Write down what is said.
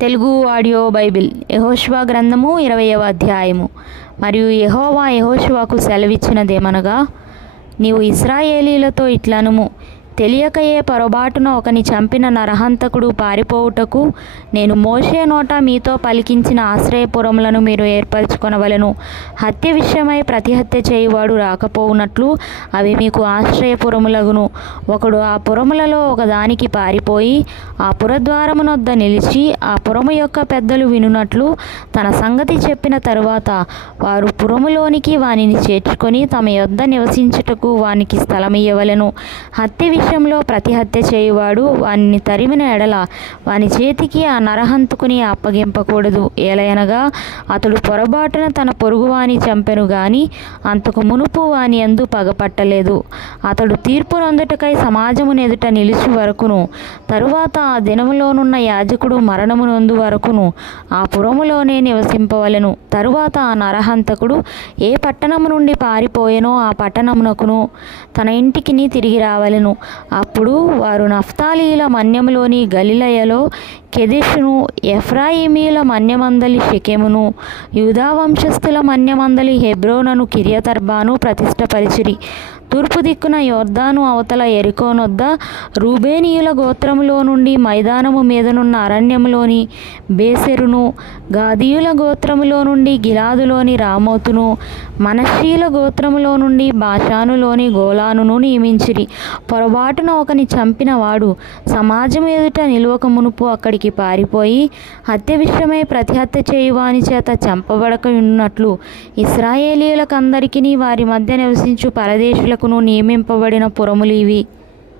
Telugu audio Bible యెహోషువ గ్రంథము 20వ అధ్యాయము. మరియు యెహోవా యెహోషువకు సెలవిచ్చినదేమనగా, నీవు ఇశ్రాయేలీయులతో ఇట్లనుము, తెలియకయే పొరబాటున ఒకని చంపిన నరహంతకుడు పారిపోవుటకు నేను మోషే నోట మీతో పలికించిన ఆశ్రయపురములను మీరు ఏర్పరచుకొనవలెను. హత్య విషయమై ప్రతిహత్య చేయువాడు రాకపోవునట్లు అవి మీకు ఆశ్రయపురములగును. ఒకడు ఆ పురములలో ఒకదానికి పారిపోయి ఆ పురద్వారమునొద్ద నిలిచి ఆ పురము యొక్క పెద్దలు వినునట్లు తన సంగతి చెప్పిన తరువాత వారు పురములోనికి వానిని చేర్చుకొని తమ యొద్ద నివసించుటకు వానికి స్థలమియ్యవలెను. హత్య విషయంలో ప్రతిహత్య చేయువాడు వానిని తరిమిన ఎడల వాని చేతికి ఆ నరహంతకుని అప్పగింపకూడదు. ఏలయనగా అతడు పొరబాటున తన పొరుగువాని చంపెను గాని అంతకు మునుపు వాని యందు పగపట్టలేదు. అతడు తీర్పు నొందుటకై సమాజమునెదుట నిలిచి వరకును, తరువాత ఆ దినములోనున్న యాజకుడు మరణము నొందు వరకును ఆ పురములోనే నివసింపవలెను. తరువాత ఆ నరహంతకుడు ఏ పట్టణము నుండి పారిపోయెనో ఆ పట్టణమునకును తన ఇంటికిని తిరిగి రావలెను. అప్పుడు వారు నఫ్తాలీయుల మన్యములోని గలిలయలో కెదెషును, ఎఫ్రాయిమీయుల మన్యమందలి షెకెమును, యూదా వంశస్థుల మన్యమందలి హెబ్రోనును కిర్యతర్బాను ప్రతిష్ఠపరిచిరి. తూర్పు దిక్కున యొర్దాను అవతల యెరికోనొద్ద రూబేనీయుల గోత్రములో నుండి మైదానము మీదనున్న అరణ్యములోని బేసెరును, గాదీయుల గోత్రములో నుండి గిలాదులోని రామోతును, మనష్షీయుల గోత్రములో నుండి బాషానులోని గోలానును నియమించిరి. పొరబాటున ఒకని చంపిన వాడు సమాజం ఎదుట నిలువక మునుపు అక్కడికి పారిపోయి హత్య విషయమై ప్రతిహత్య చేయువాని చేత చంపబడక ఉన్నట్లు ఇశ్రాయేలీయులకందరికిని వారి మధ్య నివసించు పరదేశులకును నియమింపబడిన పురములు ఇవి.